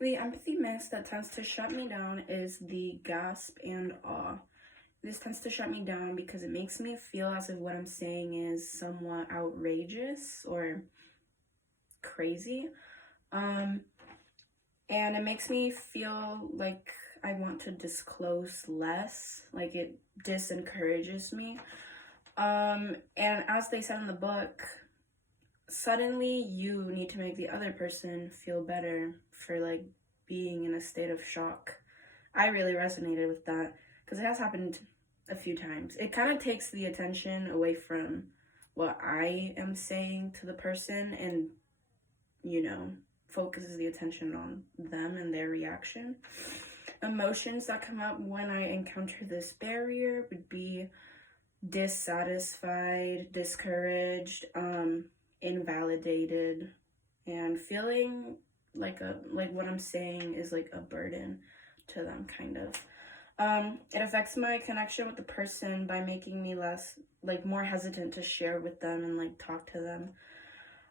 The empathy myth that tends to shut me down is the gasp and awe. This tends to shut me down because it makes me feel as if what I'm saying is somewhat outrageous or crazy. Um, and it makes me feel like I want to disclose less, like it disencourages me. And as they said in the book, suddenly you need to make the other person feel better for like being in a state of shock. I really resonated with that because it has happened a few times. It kind of takes the attention away from what I am saying to the person and, focuses the attention on them and their reaction. Emotions that come up when I encounter this barrier would be dissatisfied, discouraged, invalidated, and feeling like what I'm saying is like a burden to them, kind of. It affects my connection with the person by making me more hesitant to share with them and like talk to them.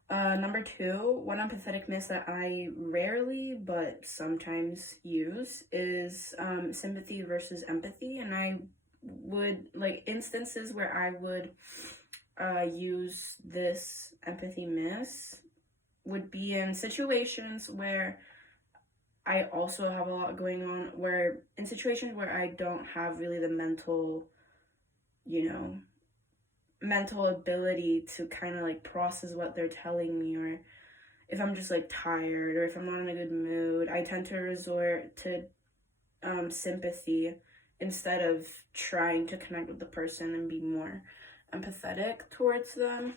Number 2, one empathetic myth that I rarely but sometimes use is sympathy versus empathy, and I would instances where I would use this empathy myth would be in situations where I also have a lot going on, where in situations where I don't have really the mental ability to kind of like process what they're telling me, or if I'm just like tired or if I'm not in a good mood, I tend to resort to sympathy instead of trying to connect with the person and be more empathetic towards them.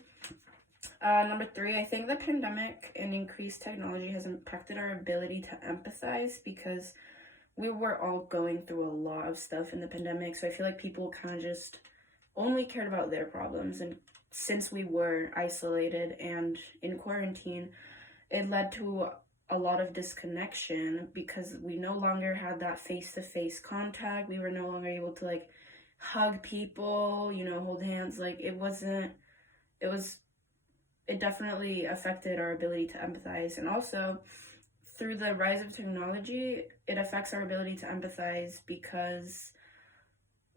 Number 3, I think the pandemic and increased technology has impacted our ability to empathize because we were all going through a lot of stuff in the pandemic. So I feel like people kind of just only cared about their problems. And since we were isolated and in quarantine, it led to a lot of disconnection because we no longer had that face-to-face contact. We were no longer able to like hug people, hold hands. It definitely affected our ability to empathize. And also, through the rise of technology, it affects our ability to empathize because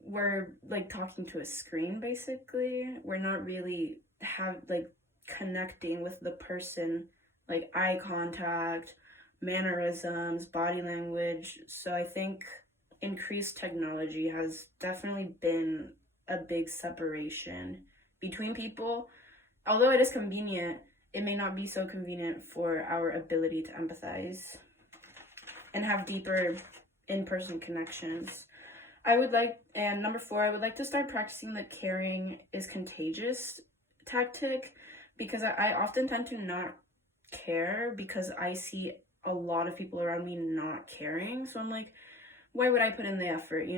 we're like talking to a screen, basically. We're not really connecting with the person, like eye contact, mannerisms, body language. So I think increased technology has definitely been a big separation between people. Although it is convenient, it may not be so convenient for our ability to empathize and have deeper in-person connections. And number 4, I would like to start practicing the caring is contagious tactic, because I often tend to not care because I see a lot of people around me not caring. So I'm like, why would I put in the effort,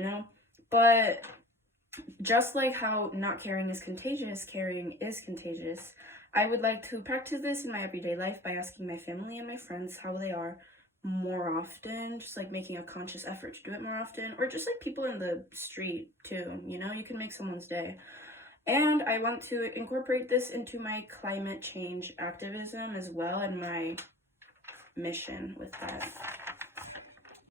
But just like how not caring is contagious, caring is contagious. I would like to practice this in my everyday life by asking my family and my friends how they are more often, just like making a conscious effort to do it more often, or just like people in the street too, you can make someone's day. And I want to incorporate this into my climate change activism as well and my mission with that.